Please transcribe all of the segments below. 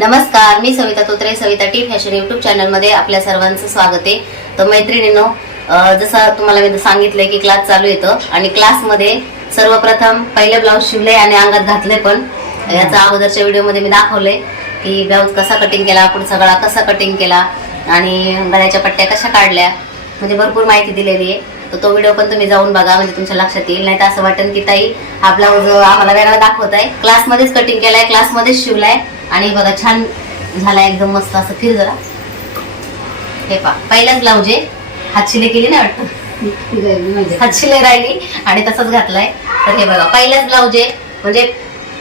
नमस्कार मी Savita Totre Savita T fashion YouTube चॅनलमध्ये आपल्या सर्वांचं स्वागत आहे. तर मैत्रिणीनो जसं तुम्हाला मी सांगितलंय की क्लास चालू येतो आणि क्लासमध्ये सर्वप्रथम पहिले ब्लाऊज शिवले आणि अंगात घातले पण. याचा अगोदरच्या व्हिडिओमध्ये मी दाखवले की ब्लाऊज कसा कटिंग केला पुढचा गळा कसा कटिंग केला आणि गळ्याच्या पट्ट्या कशा काढल्या. म्हणजे भरपूर माहिती दिलेली आहे. तर तो व्हिडिओ पण तुम्ही जाऊन बघा म्हणजे तुमच्या लक्षात येईल. नाही तर असं वाटेल की ताई हा ब्लाऊज आम्हाला वेगळा दाखवत आहे क्लासमध्येच कटिंग केलाय क्लासमध्येच शिवलाय. आणि बघा छान झालाय एकदम मस्त असं फिर जरा. हे पा पहिलाच ब्लाऊज आहे. हात शिलाई केली नाही वाटतं? हात शिलाई राहिली आणि तसंच घातलाय. तर हे बघा पहिलाच ब्लाऊज आहे. म्हणजे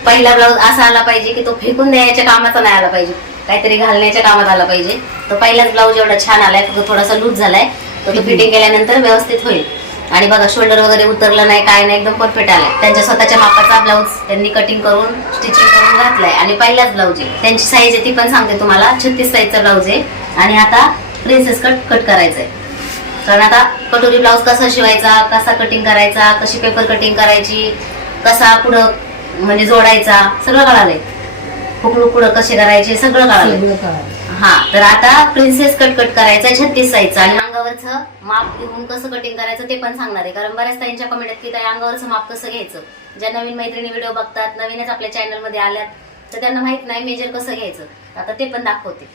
पहिला ब्लाऊज असा आला पाहिजे की तो फेकून द्यायच्या कामाचा नाही आला पाहिजे. काहीतरी घालण्याच्या कामात आला पाहिजे. तो पहिलाच ब्लाऊज एवढा छान आलाय फक्त थोडासा लूज झालाय. तो फिटिंग केल्यानंतर व्यवस्थित होईल. आणि बघा शोल्डर वगैरे उतरलं नाही काय नाही एकदम परफेक्ट आलाय. त्यांच्या स्वतःच्या मापाचा ब्लाऊज त्यांनी कटिंग करून स्टिचिंग करून घातलाय. आणि पहिलाच ब्लाऊज आहे. त्यांची साईज आहे ती पण सांगते तुम्हाला. छत्तीस साईजचा ब्लाऊज आहे. आणि आता प्रिन्सेस कट कट करायचा आहे कारण आता कटोरी ब्लाऊज कसा शिवायचा कसा कटिंग करायचा कशी पेपर कटिंग करायची कसा पुढं म्हणजे जोडायचा सगळं कळालंय. फुकणूक पुढं कसे करायचे सगळं कळालंय. हा तर आता प्रिन्सेस कट कट करायचा छत्तीस साईजचा आणि अंगावरचं माप घेऊन कसं कटिंग करायचं ते पण सांगणार आहे. कारण बऱ्याच ताईंच्या कमेंट आहेत की त्या अंगावरचं माप कसं घ्यायचं? ज्या नवीन मैत्रिणी व्हिडिओ बघतात नवीनच आपल्या चॅनलमध्ये आल्यात तर त्यांना माहीत नाही मेजर कसं घ्यायचं. आता ते पण दाखवते.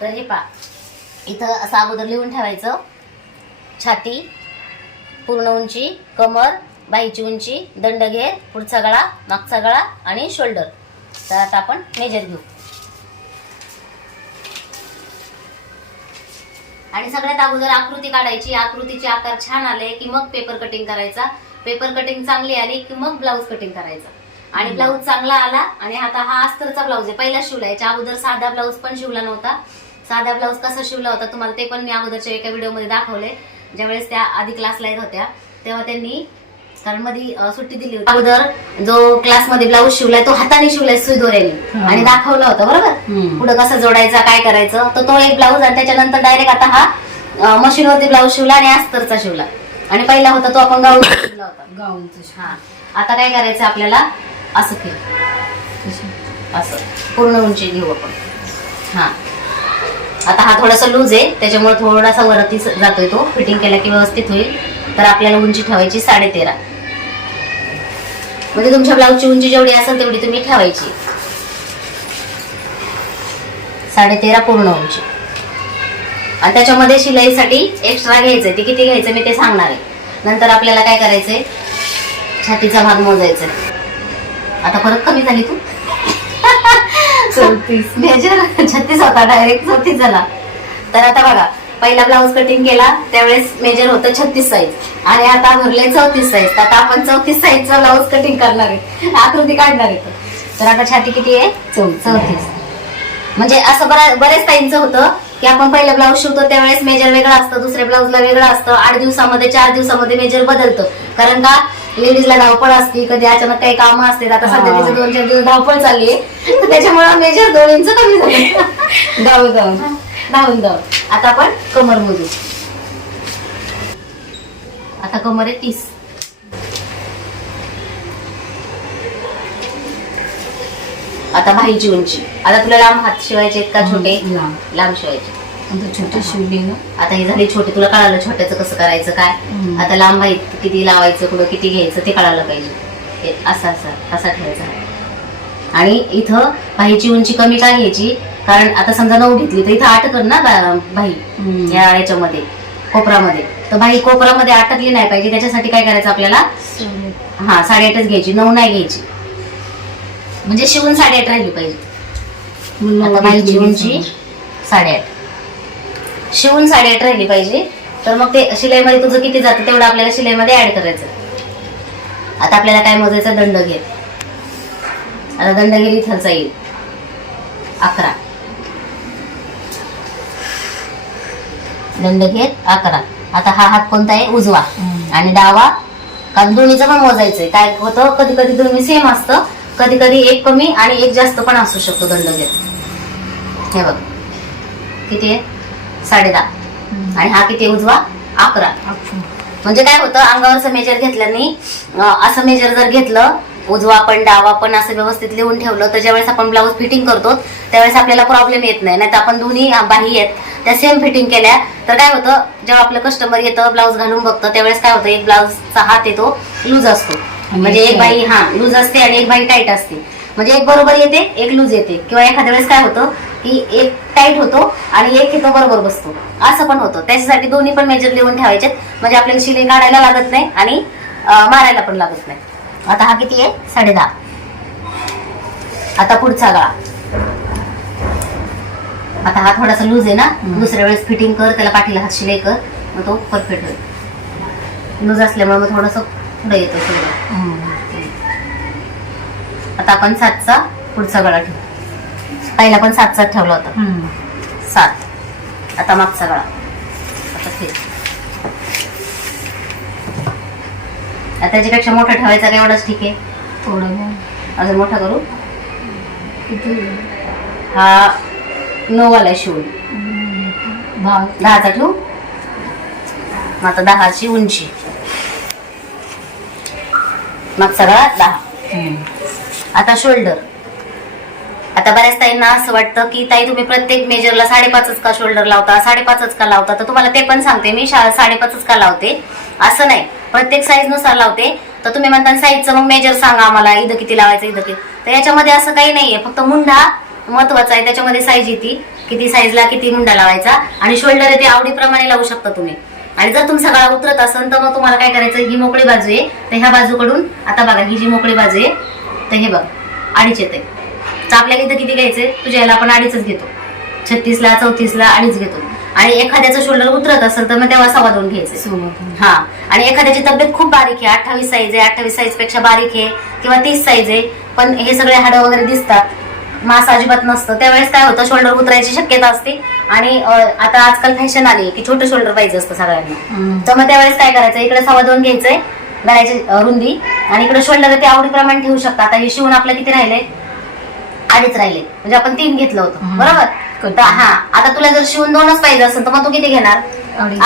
तर हे पा इथं असं अगोदर लिहून ठेवायचं. छाती पूर्ण उंची कमर बाईची उंची दंडघेर पुढचा गळा मागचा गळा आणि शोल्डर तर आता आपण मेजर घेऊ. आणि सगळ्यात अगोदर आकृती काढायची. आकृतीचे आकार छान आले की मग पेपर कटिंग करायचा. पेपर कटिंग चांगली आली की मग ब्लाऊज कटिंग करायचा. आणि ब्लाऊज चांगला आला आणि आता हा अस्तरचा ब्लाऊज आहे. पहिला शिवला. याच्या अगोदर साधा ब्लाऊज पण शिवला नव्हता. साधा ब्लाऊज कसा शिवला होता तुम्हाला ते पण मी अगोदरच्या एका व्हिडिओमध्ये दाखवले ज्यावेळेस त्या आधी क्लासला येत होत्या तेव्हा त्यांनी कारण मध्ये सुट्टी दिली होती. अगोदर जो क्लासमध्ये ब्लाऊज शिवलाय तो हाताने शिवलाय सुई दोऱ्याने हा. आणि दाखवलं होतं बरोबर. पुढं कसं जोडायचा काय करायचं तर तो एक ब्लाऊज आणि त्याच्यानंतर डायरेक्ट आता हा मशीनवरती ब्लाऊज शिवला आणि अस्तरचा शिवला. आणि पहिला होता तो आपण गाऊन शिवला होता. गाऊनचं हा. आता काय करायचं आपल्याला? असं फिर असं. पूर्ण उंची घेऊ आपण. हा. आता हा थोडासा लूज आहे त्याच्यामुळे थोडासा वरती जातोय तो. फिटिंग केला की व्यवस्थित होईल. तर आपल्याला उंची ठेवायची साडे तेरा म्हणजे तुमच्या ब्लाऊजची उंची जेवढी असेल तेवढी तुम्ही ठेवायची. साडे तेरा पूर्ण उंची. आणि त्याच्यामध्ये शिलाईसाठी एक्स्ट्रा घ्यायचंय. ते किती घ्यायचं मी ते सांगणार आहे. नंतर आपल्याला काय करायचंय? छातीचा भाग मोजायचा. आता परत कमी झाली तू. चौतीस. मेजर. छत्तीस होता डायरेक्ट चौतीस झाला. तर आता बघा. पहिला ब्लाऊज कटिंग केला त्यावेळेस मेजर होतं छत्तीस साईज आणि आता भरले चौतीस साईज तर आता आपण चौतीस साईजचा ब्लाऊज कटिंग करणार आहे. आकृती काढणार आहे. तर आता छाती किती आहे? चौतीस. म्हणजे असं बरेच ताईंचं होतं की आपण पहिलं ब्लाऊज शिवतो त्यावेळेस मेजर वेगळं असतं दुसऱ्या ब्लाऊजला वेगळं असतं. आठ दिवसामध्ये चार दिवसामध्ये मेजर बदलतं. कारण का? लेडीजला धावपळ असते कधी अचानक काही कामं असते आता सध्या. तिचं दोन चार दिवस धावपळ चालली त्याच्यामुळे मेजर दोन इंच कमी झालं. गाऊ गाऊन धावून धावून आता आपण कमर मोजू. आता कमर आहे तीस. आता भाईची उंची. आता तुला लांब हात शिवायचे आहेत का छोटे? लांब. लांब शिवायचे. छोटे शिवले ना. आता हे झाली छोटी. तुला कळालं छोट्याचं कसं करायचं काय. आता लांब भाई किती लावायचं कुठं किती घ्यायचं ते कळायला पाहिजे. असं असं कसा ठेवायचा. आणि इथं भाईची उंची कमी का घ्यायची? कारण आता समजा नऊ घेतली तर इथं आठ कर ना बा- भाई हम्म. या याच्यामध्ये कोपरामध्ये. तर भाई कोपरामध्ये अटकली नाही पाहिजे त्याच्यासाठी काय करायचं आपल्याला? हा साडेआठच घ्यायची नऊ नाही घ्यायची. म्हणजे शिवून साडेआठ राहिली पाहिजे. आता उंची साडेआठ. शिवून साडेआठ राहिली पाहिजे तर मग ते शिलाईमध्ये तुझं किती जातं तेवढं आपल्याला शिलाईमध्ये ऍड करायचं. आता आपल्याला काय मोजायचं? दंड घे. आता दंडगेर इथंचा येईल. अकरा. दंडघेर अकरा आता हा हात कोणता आहे? उजवा. आणि डावा कारण दोन्हीचं पण मोजायचंय. काय होतं? कधी कधी दोन्ही सेम असतं. कधी कधी एक कमी आणि एक जास्त पण असू शकतो दंडघेर हे बघ. किती आहे? साडे दहा आणि हा किती उजवा. अकरा. म्हणजे काय होतं? अंगावरचं मेजर घेतल्याने असं मेजर जर घेतलं उजवा पण डावा पण असं व्यवस्थित लिहून ठेवलं तर ज्यावेळेस आपण ब्लाऊज फिटिंग करतो त्यावेळेस आपल्याला प्रॉब्लेम येत नाही. नाही तर आपण दोन्ही बाही आहेत. त्या सेम फिटिंग केल्या. तर काय होतं जेव्हा आपलं कस्टमर येतं ब्लाऊज घालून बघतं त्यावेळेस काय होतं एक ब्लाऊजचा हात येतो लूज असतो. म्हणजे एक बाई हा लूज असते आणि एक बाई टाईट असते. म्हणजे एक बरोबर येते एक लूज येते. किंवा एखाद्या वेळेस काय होतं की एक टाईट होतो आणि एक येतो बरोबर बसतो. असं पण होतं. त्याच्यासाठी दोन्ही पण मेजर लिहून ठेवायचे म्हणजे आपल्याला शिलाई काढायला लागत नाही आणि मारायला पण लागत नाही. आता हा किती आहे? साडे दहा. आता पुढचा गळा. आता हा थोडासा लूज आहे ना. दुसऱ्या वेळेस फिटिंग कर त्याला पाठीला हात शिलाई कर मग तो परफेक्ट होईल. लूज असल्यामुळे मग थोडस पुढे येतो. आता आपण सातचा पुढचा गळा ठेवू. पहिला पण सातचा ठेवला होता. सात. आता मागचा गळा. आता फिर आता त्याच्यापेक्षा मोठा ठेवायचा का एवढाच ठीक आहे. थोडं. अजून मोठा करू. हा नऊवाला शिवून. दहाचा ठेवू? मग आता दहाची उंची. मागचा गळा दहा. आता शोल्डर आता बऱ्याच ताईंना असं वाटतं की ताई तुम्ही प्रत्येक मेजरला साडेपाचच का शोल्डर लावता? साडेपाचच का लावता? तर तुम्हाला ते पण सांगते. मी साडेपाचच का लावते? असं नाही. प्रत्येक साईजनुसार लावते. तर तुम्ही म्हणता साईजचं मग मेजर सांगा आम्हाला. इथं किती लावायचं इथं किती तर याच्यामध्ये असं काही नाहीये. फक्त मुंडा महत्त्वाचा आहे त्याच्यामध्ये साईज येते. किती साईजला किती मुंडा लावायचा आणि शोल्डर आहे ते आवडीप्रमाणे लावू शकता तुम्ही. आणि जर तुमचा गळा उतरत असेल तर मग तुम्हाला काय करायचं ही मोकळी बाजू आहे तर ह्या बाजूकडून आता बघा ही जी मोकळी बाजू आहे तर हे बघ अडीच येते. तर आपल्याला इथं किती घ्यायचंय तुझ्या याला आपण अडीचच घेतो. छत्तीसला चौतीसला अडीच घेतो. आणि एखाद्याचं शोल्डर उतरत असेल तर मग तेव्हा सव्वा दोन घ्यायचे. हा. आणि एखाद्याची तब्येत खूप बारीक आहे अठ्ठावीस साईज आहे अठ्ठावीस साईजपेक्षा बारीक आहे किंवा तीस साईज आहे पण हे सगळे हाडं वगैरे दिसतात मास अजिबात नसतं. त्यावेळेस काय होतं शोल्डर उतरायची शक्यता असते. आणि आता आजकाल फॅशन आली की छोटं शोल्डर पाहिजे असतं सगळ्यांना. तर मग त्यावेळेस काय करायचं इकडे सव्वा दोन घ्यायचंय गळ्याची रुंदी. आणि इकडे शोल्डर ते आवडीप्रमाणे ठेवू शकता. आता हे शिवून आपलं किती राहिले? अडीच राहिले. म्हणजे आपण तीन घेतलं होतं. बरोबर? हा आता तुला जर शिवून दोनच पाहिजे असेल तर मग तू किती घेणार.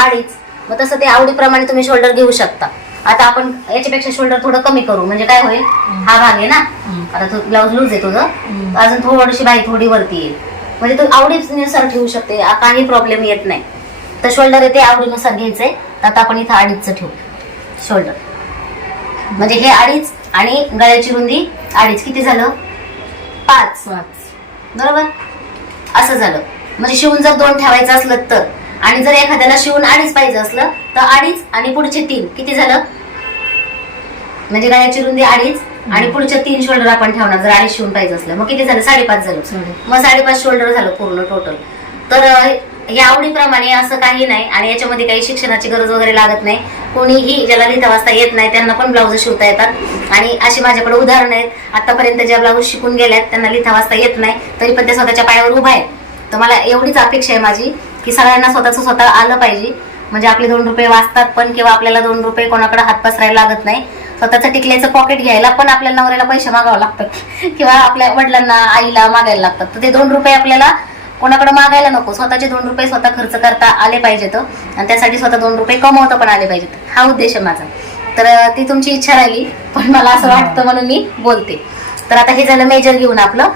अडीच. मग तसं ते आवडीप्रमाणे तुम्ही शोल्डर घेऊ शकता. आता आपण याच्यापेक्षा शोल्डर थोडं कमी करू म्हणजे काय होईल? हा भाग आहे ना. आता तू ब्लाऊज लूज आहे तुझं. अजून थोडीशी बाई थोडी वरती येईल. म्हणजे तू आवडीनुसार ठेवू शकते काही प्रॉब्लेम येत नाही. तर शोल्डर आहे ते आवडीनुसार घ्यायचंय. तर आता आपण इथं अडीचचं ठेवू. शोल्डर म्हणजे हे अडीच आणि गळ्याची रुंदी अडीच. किती झालं? पाच. पाच. बरोबर? असं झालं. म्हणजे शिवून जर दोन ठेवायचं असलं तर? आणि जर एखाद्याला शिवून अडीच पाहिजे असलं तर अडीच आणि पुढचे तीन. किती झालं? म्हणजे गळ्याची रुंदी अडीच आणि पुढच्या तीन शोल्डर आपण ठेवणार जर अडीच शिवून पाहिजे असलं. मग किती झालं? साडेपाच झालं. मग साडेपाच शोल्डर झालं पूर्ण टोटल तर हे आवडीप्रमाणे असं काही नाही आणि याच्यामध्ये काही शिक्षणाची गरज वगैरे लागत नाही. कोणीही ज्याला लिहिता वाचता येत नाही त्यांना पण ब्लाऊज शिवता येतात. आणि अशी माझ्याकडे उदाहरणं आहेत. आतापर्यंत ज्या ब्लाऊज शिकून गेल्यात त्यांना लिहिता वाचता येत नाही तरी पण ते स्वतःच्या पायावर उभा आहेत तर मला एवढीच अपेक्षा आहे माझी. की सगळ्यांना स्वतःचं स्वतः आलं पाहिजे. म्हणजे आपले दोन रुपये वाचतात पण किंवा आपल्याला दोन रुपये कोणाकडे हात पसरायला लागत नाही. स्वतःचं टिकल्याचं पॉकेट घ्यायला पण आपल्या नवऱ्याला पैसे मागावं लागतात. किंवा आपल्या वडिलांना आईला मागायला लागतात. तर ते दोन रुपये आपल्याला कोणाकडे मागायला नको. स्वतःचे दोन रुपये स्वतः खर्च करता आले पाहिजेत. आणि त्यासाठी स्वतः दोन रुपये कमवता पण आले पाहिजेत. हा उद्देश आहे माझा. तर ती तुमची इच्छा राहिली. पण मला असं वाटतं म्हणून मी बोलते. तर आता हे झालं मेजर घेऊन आपलं.